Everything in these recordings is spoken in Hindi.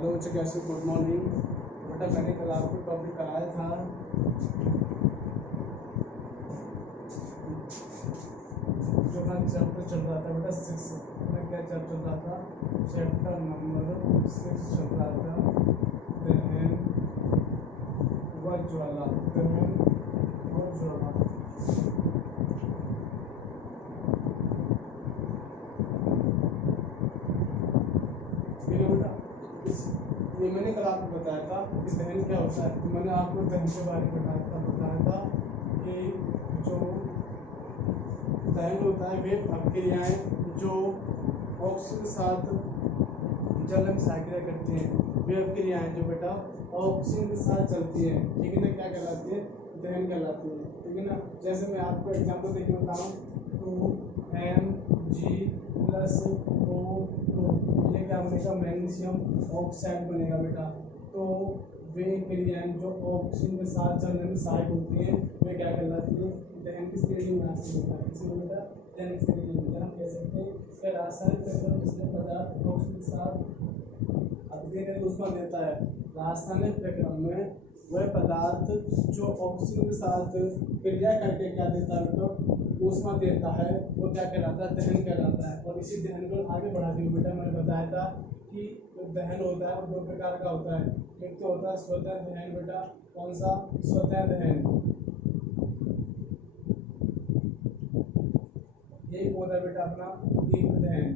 हेलो बच्चों, कैसे हो? Good morning. बेटा मैंने कल आपको टॉपिक कराया था जो अपना चैप्टर चल रहा था बेटा 6 में। क्या चैप्टर चल रहा था? चैप्टर नंबर 6 चल रहा था, दहन व ज्वाला। दहन व ज्वाला। ठीक है बेटा, ये मैंने कल आपको बताया था कि दहन क्या होता है। तो मैंने आपको दहन के बारे में बताया था कि जो दहन होता है वे अपक्रियाएं जो ऑक्सीजन के साथ जल में साक्रिया करती हैं, वे अपक्रियाएं जो बेटा ऑक्सीजन के साथ चलती हैं, ठीक है ना, क्या कहलाती है? दहन कहलाती है, ठीक है ना। जैसे मैं आपको एग्जांपल देके बताऊं, 2Mg+O2, ये क्या बनेगा? मैग्नीशियम ऑक्साइड बनेगा बेटा। तो वे क्रियाएं जो ऑक्सीजन के साथ जलने में सहायक होती हैं, वे क्या कहलाती है? दहन की श्रेणी में आती है बेटा। किसी में बेटा दहन की श्रेणी में हम कह सकते हैं कि रासायनिक प्रक्रम जिसमें पदार्थ ऑक्सीजन के साथ अत्यधिक ऊष्मा देता है। रासायनिक प्रक्रम में वह पदार्थ जो ऑक्सीजन के साथ क्रिया करके क्या देता है बेटा? ऊष्मा देता है, वो क्या कहलाता है? दहन कहलाता है। और इसी दहन को आगे बढ़ाते हुए बेटा मैंने बताया था कि जो दहन होता है वो दो प्रकार का होता है। एक तो होता है स्वतः दहन बेटा। कौन सा? स्वतः दहन। एक होता है बेटा अपना तीव्र दहन।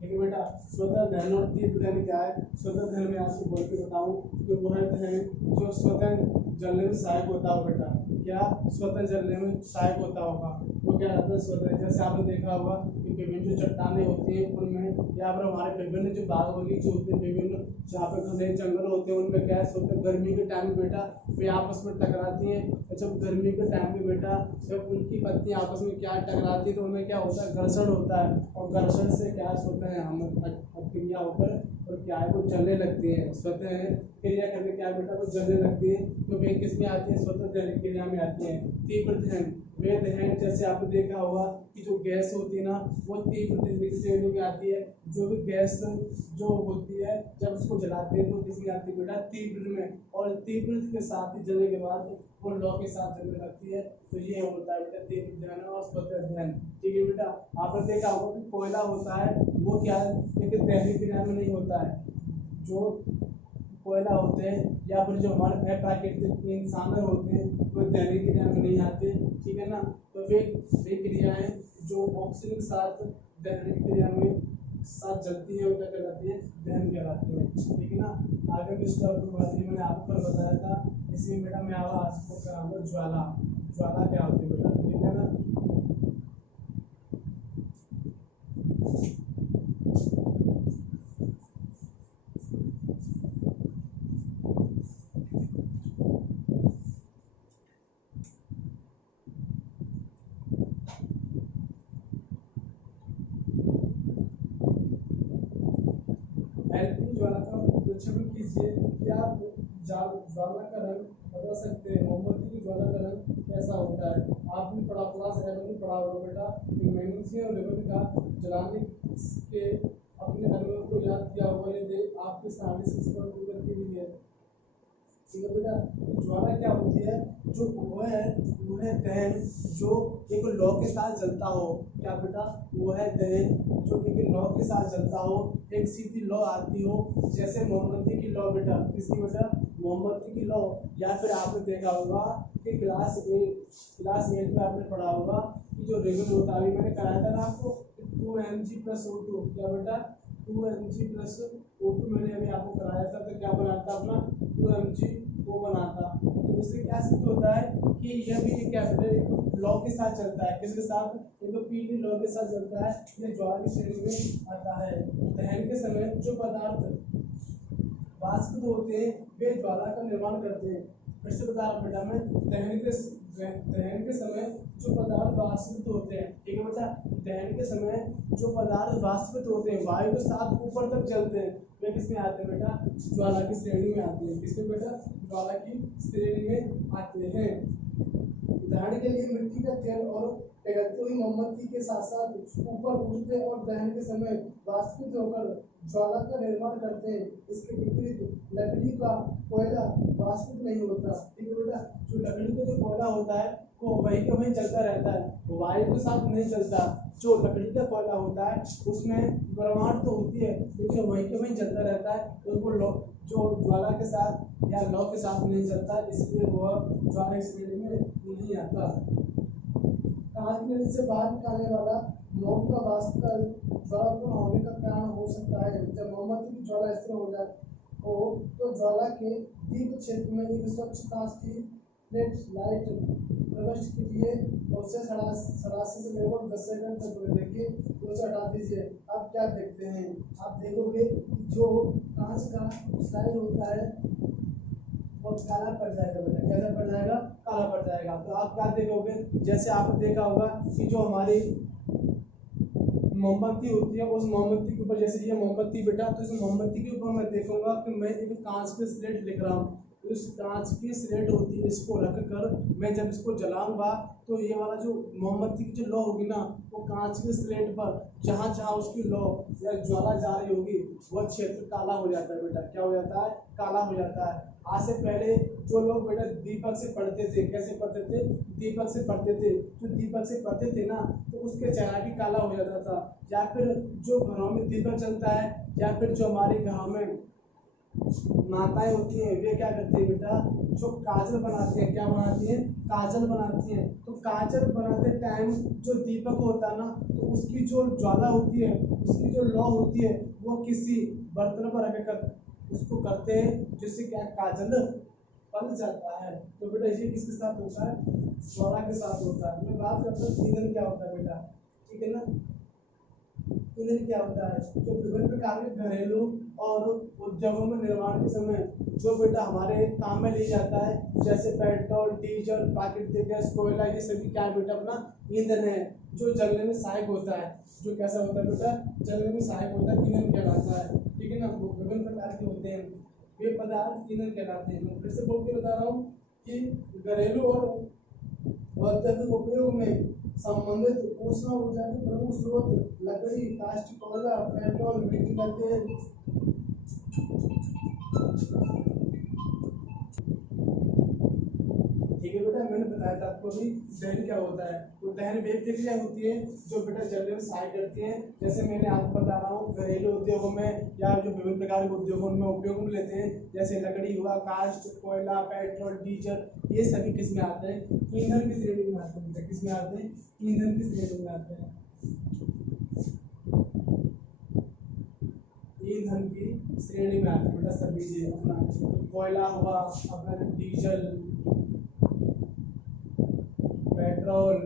ठीक है बेटा, स्वतः दहन और तीव्र दहन क्या है? स्वतः दहन में आपको बोल के बताऊं कि वो है दहन जो स्वतः जलने में सहायक होता हो बेटा। क्या स्वतः जलने में सहायक होता होगा? वो क्या रहता है? स्वतः, जैसे आपने देखा होगा कि विभिन्न जो चट्टानें होती हैं उनमें, या फिर हमारे विभिन्न जो बाग बगीचे होते हैं, विभिन्न जहाँ पे घने जंगल होते हैं, उनमें क्या होता है? गर्मी के टाइम में बेटा वे आपस में टकराती हैं। जब गर्मी के टाइम में बेटा जब उनकी पत्तियां आपस में क्या टकराती है तो उनमें क्या होता है? घर्षण होता है, और घर्षण से क्या होता है? हम क्रिया होकर और क्या है? वो जलने लगती है। स्वतः क्रिया करके क्या बेटा? वो जलने लगती है। तो वे किस में आती है? स्वतः दहन क्रिया में आती है। तीव्र दहन, वे दहन जैसे आपने देखा होगा कि जो गैस होती है ना, वो तीव्र दहन की श्रेणी में आती है। जो भी गैस जो होती है जब उसको जलाते हैं तो किसमें आती है बेटा? तीव्र में। और तीव्र के साथ ही जलने के बाद वो लौ के साथ जलने लगती है। तो ये होता है बेटा तीव्र दहन और स्वतः दहन। ठीक है बेटा, आपने देखा होगा कि कोयला होता है वो क्या है? लेकिन दहन क्रिया में नहीं होता है। जो कोयला होते हैं या फिर जो हमारे अप्राकृतिक इंसान होते हैं वो दहन क्रिया में नहीं आते, ठीक है ना। तो वे क्रियाएं जो ऑक्सीजन के साथ दहन क्रिया में साथ जलती है वो क्या कहलाती है? दहन कहलाती है, ठीक है ना। आगे भी इसका मैंने आपको कल बताया था। इसमें बेटा मैं आपको कराऊंगा ज्वाला। ज्वाला क्या होती है बेटा? ठीक है ना। एलपी ज्वाला का प्रक्षेपण कीजिए कि आप ज्वाला का रंग बदल सकते हैं। मोमबत्ती की ज्वाला का रंग कैसा होता है? आपने पढ़ा क्लास 11 में पढ़ा होगा बेटा कि मैग्नीशियम रिबन का जलाने के अपने अनुभव को याद किया होगा। ये आपके सामने से ऊपर की हुई है, ठीक है बेटा। ज्वाला क्या होती है? जो वो है दहन जो एक लौ के साथ जलता हो। क्या बेटा? वो है दहन जो एक लौ के साथ जलता हो। एक सीधी लौ आती हो, जैसे मोमबत्ती की लौ बेटा। किसकी बेटा? मोमबत्ती की लौ। या फिर आपने देखा होगा कि क्लास 8 में आपने पढ़ा होगा कि जो रिबन होता है, अभी मैंने कराया था ना आपको 2Mg+O2। क्या बेटा? 2Mg+O2 मैंने अभी आपको कराया था। तो क्या बनाता अपना? 2Mg वो बनाता। तो इससे क्या सिद्ध होता है कि यह भी एक कैपिटल लॉ के साथ चलता है। किसके साथ? एक तो पी के लॉ के साथ चलता है। ये ज्वाला की श्रेणी में आता है। दहन के समय जो पदार्थ वाष्पित होते हैं वे ज्वाला का निर्माण करते हैं। फिर से बता रहा बेटा मैं, दहन के समय जो पदार्थ वाष्पित होते हैं, ठीक है बेटा। दहन के समय जो पदार्थ वाष्पित होते हैं वायु के साथ ऊपर तक चलते हैं, वे किसमें आते हैं बेटा? ज्वाला की श्रेणी में आते हैं। किसमें बेटा? ज्वाला की श्रेणी में आते हैं। दहन के लिए मिट्टी का तेल और पिघलती हुई मोमबत्ती के साथ साथ ऊपर उठते और दहन के समय वाष्पित होकर ज्वाला का निर्माण करते हैं। इसके विपरीत लकड़ी का कोयला वाष्पित नहीं होता। ठीक है बेटा, जो लकड़ी का जो कोयला होता है वो वही के वही चलता रहता है, वायु के साथ नहीं चलता। जो लकड़ी का कोयला होता है उसमें गर्माहट तो होती है लेकिन वही के वही चलता रहता है, तो वो जो ज्वाला के साथ या लौ के साथ नहीं चलता, इसलिए वह ज्वाला की श्रेणी में नहीं आता। कांच में से बाहर निकालने वाला मोम का वाष्प ज्वालापूर्ण होने का कारण हो सकता है। जब मोमबत्ती की ज्वाला स्थिर हो जाए हो तो ज्वाला के दीप क्षेत्र में एक स्वच्छ कांच की प्लेट लाइट प्रविष्ट कीजिए और उसे सड़ासी से लगभग 10 सेकंड तक देखिए, तो उसे हटा दीजिए। अब क्या देखते हैं, आप देखोगे जो कांच का स्लाइड होता है वो काला पड़ जाएगा बेटा। कैसा पड़ जाएगा? काला पड़ जाएगा। तो आप क्या देखोगे, जैसे आपने देखा होगा कि जो हमारी मोमबत्ती होती है उस मोमबत्ती के ऊपर, जैसे ये मोमबत्ती बेटा, तो इस मोमबत्ती के ऊपर मैं देखूंगा कि मैं एक कांच के स्लेट लिख रहा हूँ। इस कांच की स्लेट होती है, इसको रख कर मैं जब इसको जलाऊंगा तो ये वाला जो मोमबत्ती की जो लौ होगी ना, वो कांच के स्लेट पर जहाँ जहाँ उसकी लौ या ज्वाला जा रही होगी वह क्षेत्र काला हो जाता है बेटा। क्या हो जाता है? काला हो जाता है। आज से पहले जो लोग बेटा दीपक से पढ़ते थे, कैसे पढ़ते थे? दीपक से पढ़ते थे। जो दीपक से पढ़ते थे ना, तो उसके चेहरा भी काला हो जाता था। या फिर जो घरों में दीपक चलता है, या फिर जो हमारे घरों में माताएं होती हैं, वे क्या करती है बेटा, जो काजल बनाती है, क्या बनाती है? काजल बनाती है। तो काजल बनाते टाइम जो दीपक होता है ना, तो उसकी जो ज्वाला होती है, उसकी जो लौ होती है, वो किसी बर्तन पर रखकर उसको करते हैं, जिससे क्या काजल बन जाता है। तो बेटा ये किसके साथ होता है? ज्वाला के साथ होता है। मैं बात करता हूँ ईंधन क्या होता है बेटा, ठीक है ना। ईंधन क्या होता है? जो विभिन्न प्रकार के घरेलू और उद्योगों में निर्माण के समय जो बेटा हमारे काम में लिया जाता है, जैसे पेट्रोल, डीजल, प्राकृतिक गैस, कोयला, ये सभी क्या है बेटा? अपना ईंधन है, जो जलने में सहायक होता है। जो कैसा होता है बेटा? जलने में सहायक होता है, ईंधन कहलाता है। ठीक है ना। वो विभिन्न प्रकार के होते हैं, वे पदार्थ ईंधन कहलाते हैं। मैं फिर से बोल के बता रहा हूँ कि घरेलू और औद्योगिक उपयोग में संबंधित ऊष्मा ऊर्जा की प्रमुख स्रोत लकड़ी, काष्ठ, कोयला, पेट्रोल, मिट्टी का तेल। ठीक है बेटा, मैंने बताया था आपको भी दहन क्या होता है। तो दहन वे प्रक्रिया होती है जो बेटा जलने में सहायक करती है। जैसे मैंने आपको बता रहा हूँ घरेलू उद्योगों में या जो विभिन्न प्रकार के उद्योगों में उपयोग में लेते हैं, जैसे लकड़ी हुआ, काष्ठ, कोयला, पेट्रोल, डीजल, ये सभी किस में आते हैं? ईंधन की श्रेणी में आते हैं। किस में आते हैं? ईंधन की श्रेणी में आते हैं। ईंधन की श्रेणी में आते हैं बेटा सभी चीजें। अपना कोयला हुआ, अपना डीजल, पेट्रोल,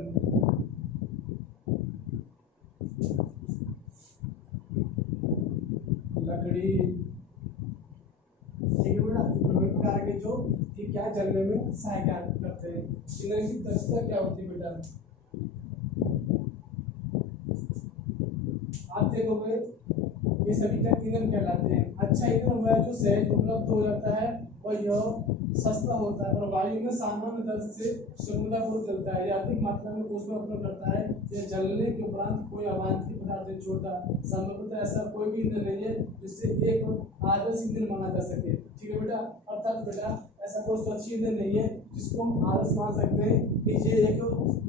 लकड़ी, ठीक है बेटा, विभिन्न प्रकार के जो कि क्या जलने में सहायता करते हैं। ईंधन की दक्षता क्या होती है बेटा? आप देखोगे ये सभी क्या ईंधन कहलाते हैं। अच्छा ईंधन हुआ है जो सहज उपलब्ध हो जाता है और यह सस्ता होता है और वायु में सामान्य दर से सुगंधपूर्ण चलता है। यह अधिक मात्रा में ऊष्मा उत्पन्न करता है। यह जलने के उपरांत कोई अवांछित पदार्थ नहीं छोड़ता। संभवतः ऐसा कोई भी ईंधन नहीं है जिससे एक आदर्श ईंधन माना जा सके। ठीक है बेटा, अर्थात बेटा ऐसा कोई स्वच्छ ईंधन नहीं है जिसको हम आदर्श मान सकते हैं कि ये एक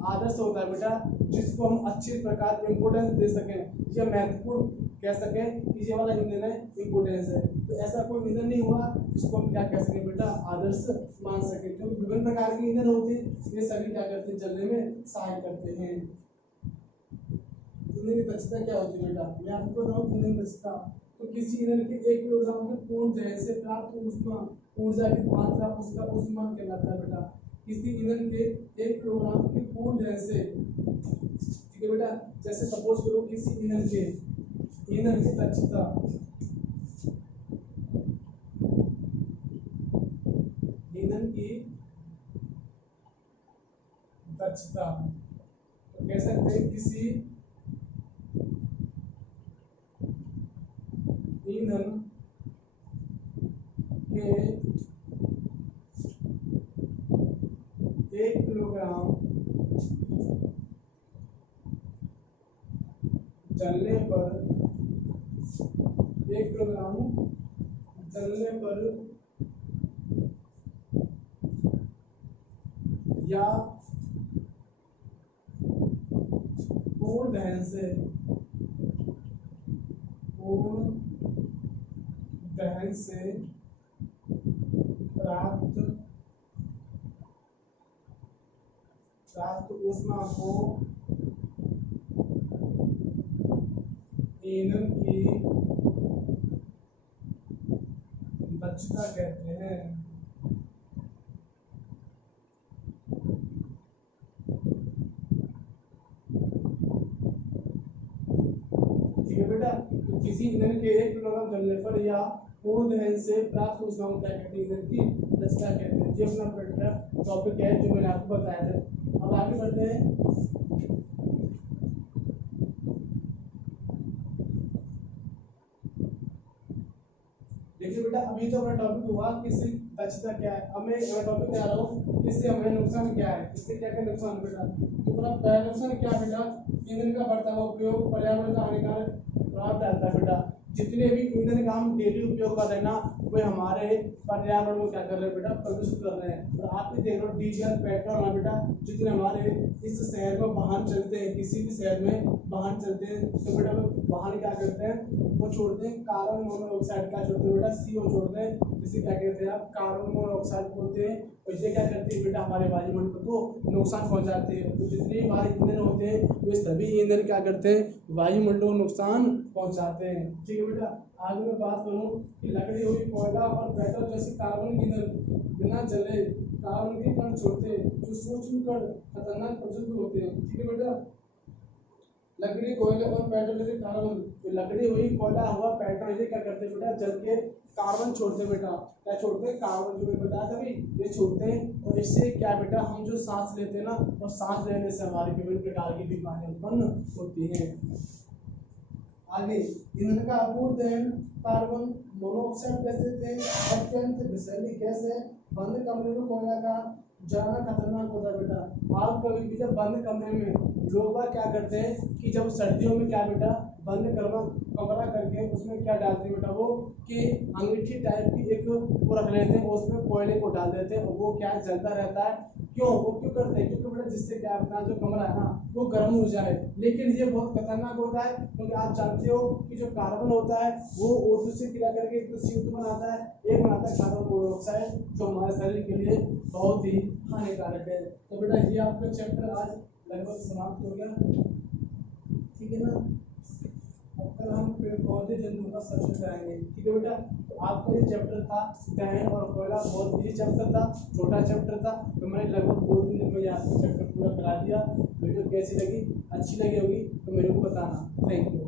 आदर्श होता है बेटा, जिसको हम अच्छी प्रकार इम्पोर्टेंस दे सकें या महत्वपूर्ण कह सकें कि ये वाला ईंधन है, इम्पोर्टेंस है। तो ऐसा कोई ईंधन नहीं हुआ जिसको हम क्या कह सकें बेटा? आदर्श मान सके। क्योंकि विभिन्न प्रकार के ईंधन होते हैं, ये सभी क्या करते हैं? जलने में सहायता करते हैं। ईंधन की दक्षता क्या होती है बेटा? मैं आपको बताऊं ईंधन दक्षता। तो किसी ईंधन के 1 किलोग्राम के पूर्ण दहन से प्राप्त ऊर्जा की मात्रा उसका ऊष्मा कहलाता है बेटा। किसी ईंधन के 1 किलोग्राम के पूर्ण दहन से, ठीक है बेटा, जैसे सपोज करो किसी ईंधन की दक्षता, ईंधन की दक्षता, तो कह सकते हैं किसी ईंधन के 1 किलोग्राम जलने पर 1 किलोग्राम जलने पर या पूर्ण दहन से प्राप्त ऊष्मा को ईंधन की दक्षता कहते हैं। ठीक है बेटा, तो किसी ईंधन के 1 किलोग्राम जलने पर या पूर्ण दहन से प्राप्त ऊष्मा को क्या कहते हैं? ईंधन की दक्षता कहते हैं। ये अपना टॉपिक है जो मैंने आपको बताया था। अब आगे बढ़ते हैं। देखिए बेटा, अभी तो अपना टॉपिक हुआ किससे दक्षता क्या है। अब मैं टॉपिक ले आ रहा हूँ किससे हमें नुकसान क्या है, इससे क्या क्या नुकसान बेटा। तो अपना पहला नुकसान क्या बेटा, ईंधन का बढ़ता हुआ उपयोग पर्यावरण का हानिकारक प्रभाव डालता है बेटा। जितने भी ईंधन का हम डेली उपयोग कर रहे हैं ना, वे हमारे पर्यावरण को क्या कर रहे हैं बेटा, प्रदूषित कर रहे हैं। और आप भी देख रहे हो डीजल पेट्रोल ना बेटा, जितने हमारे इस शहर में वाहन चलते हैं, किसी भी शहर में वाहन चलते हैं, तो बेटा वाहन क्या करते हैं, वो छोड़ते हैं कार्बन मोनोऑक्साइड। क्या छोड़ते हैं बेटा, CO छोड़ते हैं, जिसे क्या कहते हैं आप, कार्बन मोनोऑक्साइड बोलते हैं। और ये क्या करती है बेटा, हमारे वायुमंडल को नुकसान पहुंचाते हैं। तो जितने हमारे ईंधन होते हैं वे सभी ईंधन क्या करते हैं, वायुमंडल को नुकसान पहुंचाते हैं। ठीक है बेटा, आगे मैं बात करूं कि लकड़ी हुई, कोयला और पेट्रोल जैसे कार्बन ईंधन बिना जले कार्बन के कण छोड़ते हैं, जो सूक्ष्म कण खतरनाक प्रज्वलित होते हैं। ठीक है बेटा, लकड़ी, कोयला और पेट्रोल जैसे कार्बन, तो लकड़ी हुई, कोयला हुआ, पेट्रोल, ये क्या करते हैं बेटा, जल के कार्बन छोड़ते हैं बेटा। क्या छोड़ते हैं, कार्बन, जो मैंने बताया था भी, ये छोड़ते हैं। और इससे क्या बेटा, हम जो सांस लेते हैं ना, और सांस लेने से हमारी विभिन्न प्रकार की बीमारियां उत्पन्न होती हैं। आगे, ईंधन का अपूर्ण दहन कार्बन मोनोऑक्साइड गैस देते हैं, अत्यंत विषैली गैस है। बंद कमरे में कोयला का जलाना खतरनाक होता है बेटा। आप कभी भी जब बंद कमरे में, लोग बाग क्या करते हैं कि जब सर्दियों में क्या बेटा, बंद कमरा करके उसमें क्या डालते हैं बेटा, वो कि अंगीठी टाइप की एक वो रख लेते हैं, उसमें कोयले को डाल देते हैं, और वो क्या जलता रहता है। क्यों, वो क्यों करते हैं, क्योंकि बेटा जिससे क्या अपना जो कमरा है ना, वो गर्म हो जाए। लेकिन ये बहुत खतरनाक होता है, क्योंकि आप जानते हो कि जो कार्बन होता है वो O2 से क्रिया करके एक तो CO2 बनाता है, एक बनाता है कार्बन मोनोऑक्साइड, जो हमारे शरीर के लिए बहुत ही हानिकारक है। तो बेटा ये आपका चैप्टर आज लगभग समाप्त हो गया। ठीक है ना, अब कल हम पेड़ पौधे जंतुओं का सर्वेक्षण कराएंगे। ठीक है बेटा, तो आपका ये चैप्टर था दहन और कोयला, बहुत ही चैप्टर था, छोटा चैप्टर था। तो मैंने लगभग 2-3 दिन में ये आपका चैप्टर पूरा करा दिया। वीडियो कैसी लगी, अच्छी लगी होगी तो मेरे को बताना। Thank you.